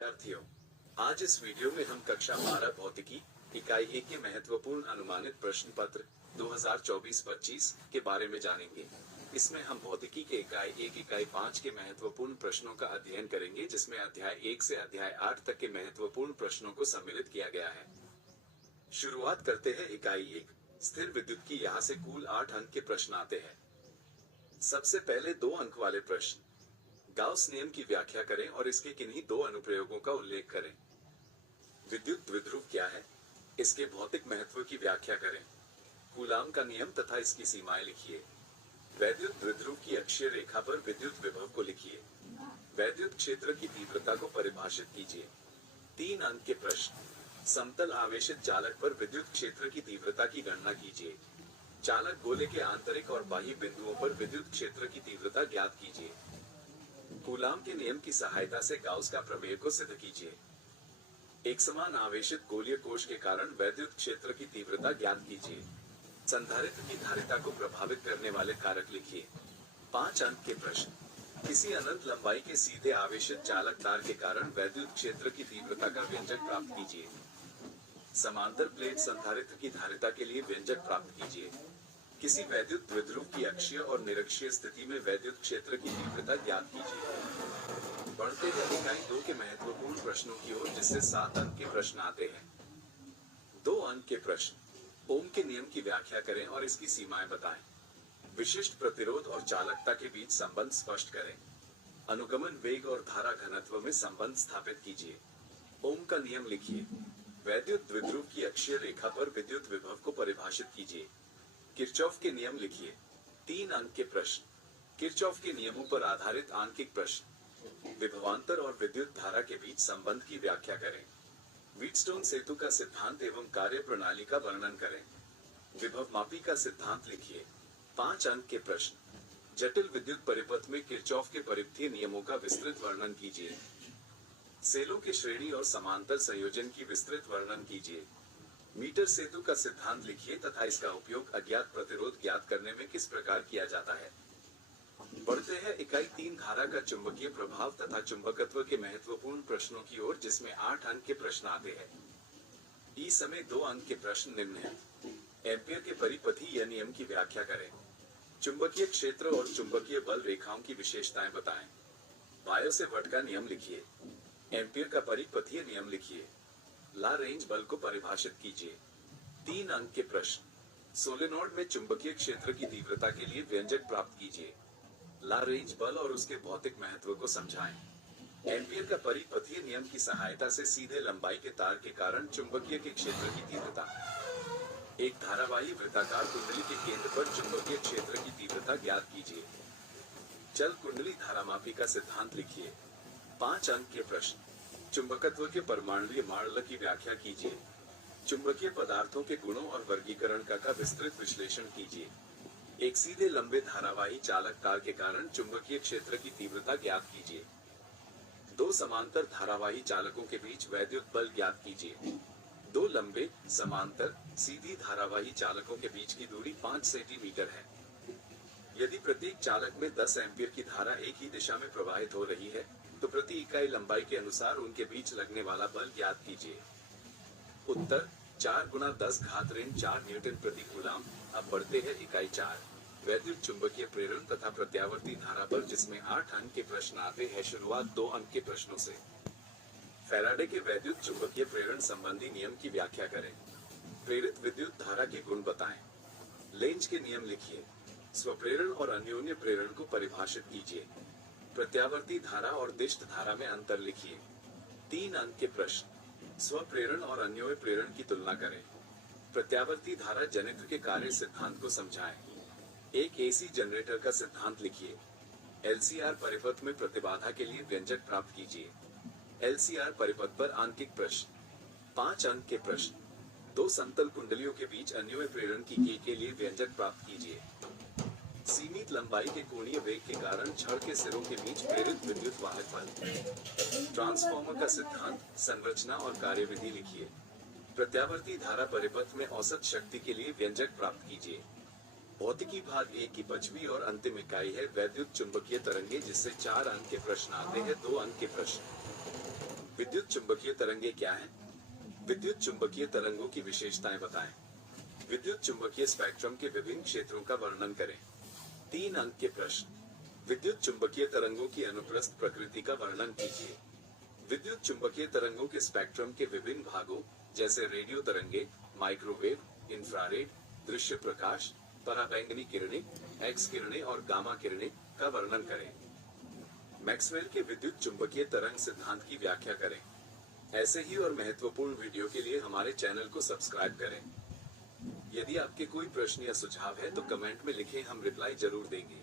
विद्यार्थियों, आज इस वीडियो में हम कक्षा 12 भौतिकी इकाई 1 के महत्वपूर्ण अनुमानित प्रश्न पत्र 2024-25 के बारे में जानेंगे। इसमें हम भौतिकी के इकाई 1 इकाई 5 के महत्वपूर्ण प्रश्नों का अध्ययन करेंगे, जिसमें अध्याय 1 से अध्याय 8 तक के महत्वपूर्ण प्रश्नों को सम्मिलित किया गया है। शुरुआत करते हैं इकाई 1 स्थिर विद्युत की। यहाँ से कुल 8 अंक के प्रश्न आते हैं। सबसे पहले 2 अंक वाले प्रश्न। गाउस नियम की व्याख्या करें और इसके किन्हीं 2 अनुप्रयोगों का उल्लेख करें। विद्युत द्विध्रुव क्या है? इसके भौतिक महत्व की व्याख्या करें। कूलाम का नियम तथा इसकी सीमाएं लिखिए। वैद्युत द्विध्रुव की अक्षीय रेखा पर विद्युत विभव को लिखिए। वैद्युत क्षेत्र की तीव्रता को परिभाषित कीजिए। 3 अंक के प्रश्न। समतल आवेशित चालक पर विद्युत क्षेत्र की तीव्रता की गणना कीजिए। चालक गोले के आंतरिक और बाह्य बिंदुओं पर विद्युत क्षेत्र की तीव्रता ज्ञात कीजिए। कूलाम के नियम की सहायता से गाउस का प्रमेय को सिद्ध कीजिए। एक समान आवेशित गोलीय कोश के कारण वैद्युत क्षेत्र की तीव्रता ज्ञात कीजिए। संधारित्र की धारिता को प्रभावित करने वाले कारक लिखिए। 5 अंक के प्रश्न। किसी अनंत लंबाई के सीधे आवेशित चालक तार के कारण वैद्युत क्षेत्र की तीव्रता का व्यंजक प्राप्त कीजिए। समांतर प्लेट संधारित्र की धारिता के लिए व्यंजक प्राप्त कीजिए। किसी वैद्युत द्विध्रुव की अक्षीय और निरक्षीय स्थिति में वैद्युत क्षेत्र की तीव्रता ज्ञात कीजिए। बढ़ते हैं इकाई 2 के महत्वपूर्ण प्रश्नों की ओर, जिससे 7 अंक के प्रश्न आते हैं। 2 अंक के प्रश्न। ओम के नियम की व्याख्या करें और इसकी सीमाएं बताएं। विशिष्ट प्रतिरोध और चालकता के बीच संबंध स्पष्ट करें। अनुगमन वेग और धारा घनत्व में संबंध स्थापित कीजिए। ओम का नियम लिखिए। वैद्युत द्विध्रुव की अक्षीय रेखा पर विद्युत विभव को परिभाषित कीजिए। किरचॉफ के नियम लिखिए। 3 अंक के प्रश्न। किरचॉफ के नियमों पर आधारित आंकिक प्रश्न। विभवांतर और विद्युत धारा के बीच संबंध की व्याख्या करें। व्हीटस्टोन सेतु का सिद्धांत एवं कार्य प्रणाली का वर्णन करें। विभव मापी का सिद्धांत लिखिए। 5 अंक के प्रश्न। जटिल विद्युत परिपथ में किरचॉफ के परिपथीय नियमों का विस्तृत वर्णन कीजिए। सेलों के श्रेणी और समांतर संयोजन की विस्तृत वर्णन कीजिए। मीटर सेतु का सिद्धांत लिखिए तथा इसका उपयोग अज्ञात प्रतिरोध ज्ञात करने में किस प्रकार किया जाता है। बढ़ते हैं इकाई 3 धारा का चुंबकीय प्रभाव तथा चुंबकत्व के महत्वपूर्ण प्रश्नों की ओर, जिसमें 8 अंक के प्रश्न आते हैं। इस समय 2 अंक के प्रश्न निम्न हैं। एम्पियर के परिपथीय नियम की व्याख्या करें। चुंबकीय क्षेत्र और चुंबकीय बल रेखाओं की विशेषताएं बताएं। बायो से वट का नियम लिखिए। एम्पियर का परिपथीय नियम लिखिए। ला रेंज बल को परिभाषित कीजिए। 3 अंक के प्रश्न। सोलेनोइड में चुंबकीय क्षेत्र की तीव्रता के लिए व्यंजक प्राप्त कीजिए। ला रेंज बल और उसके भौतिक महत्व को समझाएं। एम्पियर का परिपथीय नियम की सहायता से सीधे लंबाई के तार के कारण चुंबकीय के क्षेत्र की तीव्रता। एक धारावाही वृत्ताकार कुंडली के केंद्र पर चुंबकीय क्षेत्र की तीव्रता ज्ञात कीजिए। चल कुंडली धारामापी का सिद्धांत लिखिए। 5 अंक के प्रश्न। चुंबकत्व के परमाणुीय मॉडल की व्याख्या कीजिए। चुंबकीय पदार्थों के गुणों और वर्गीकरण का विस्तृत विश्लेषण कीजिए। एक सीधे लंबे धारावाही चालक तार के कारण चुंबकीय क्षेत्र की तीव्रता ज्ञात कीजिए। 2 समांतर धारावाही चालकों के बीच वैद्युत बल ज्ञात कीजिए। 2 लंबे समांतर सीधी धारावाही चालकों के बीच की दूरी 5 सेंटीमीटर है। यदि प्रत्येक चालक में 10 एम्पीयर की धारा एक ही दिशा में प्रवाहित हो रही है, तो प्रति इकाई लंबाई के अनुसार उनके बीच लगने वाला बल ज्ञात कीजिए। उत्तर 4 × 10⁻⁴ न्यूटन प्रति कूलाम। अब बढ़ते हैं इकाई 4 वैद्युत चुंबकीय प्रेरण तथा प्रत्यावर्ती धारा पर, जिसमें 8 अंक के प्रश्न आते हैं। शुरुआत 2 अंक के प्रश्नों से। फैराडे के वैद्युत चुंबकीय प्रेरण संबंधी नियम की व्याख्या करें। प्रेरित विद्युत धारा के गुण बताएं। लेंज के नियम लिखिए। स्वप्रेरण और अन्योन्य प्रेरण को परिभाषित कीजिए। प्रत्यावर्ती धारा और दिष्ट धारा में अंतर लिखिए। 3 अंक के प्रश्न। स्वप्रेरण और अन्योन्य प्रेरण की तुलना करें। प्रत्यावर्ती धारा जनित्र के कार्य सिद्धांत को समझाएं। एक एसी जनरेटर का सिद्धांत लिखिए। एलसीआर परिपथ में प्रतिबाधा के लिए व्यंजक प्राप्त कीजिए। एलसीआर परिपथ पर आंकिक प्रश्न। 5 अंक के प्रश्न। 2 समतल कुंडलियों के बीच अन्योन्य प्रेरण की के लिए व्यंजक प्राप्त कीजिए। सीमित लंबाई के कोणीय वेग के कारण छड़ के सिरों के बीच प्रेरित विद्युत वाहक बल। ट्रांसफार्मर का सिद्धांत, संरचना और कार्यविधि लिखिए। प्रत्यावर्ती धारा परिपथ में औसत शक्ति के लिए व्यंजक प्राप्त कीजिए। भौतिकी भाग 1 की 5वीं और अंतिम इकाई है वैद्युत चुंबकीय तरंगे, जिससे 4 अंक के प्रश्न आते हैं। 2 अंक के प्रश्न। विद्युत चुंबकीय तरंगे क्या हैं? विद्युत चुंबकीय तरंगों की विशेषताएं बताएं। विद्युत चुंबकीय स्पेक्ट्रम के विभिन्न क्षेत्रों का वर्णन करें। 3 अंक के प्रश्न। विद्युत चुंबकीय तरंगों की अनुप्रस्थ प्रकृति का वर्णन कीजिए। विद्युत चुंबकीय तरंगों के स्पेक्ट्रम के विभिन्न भागों जैसे रेडियो तरंगे, माइक्रोवेव, इंफ्रारेड, दृश्य प्रकाश, पराबैंगनी किरणें, एक्स किरणें और गामा किरणें का वर्णन करें। मैक्सवेल के विद्युत चुंबकीय तरंग सिद्धांत की व्याख्या करें। ऐसे ही और महत्वपूर्ण वीडियो के लिए हमारे चैनल को सब्सक्राइब करें। यदि आपके कोई प्रश्न या सुझाव है तो कमेंट में लिखें, हम रिप्लाई जरूर देंगे।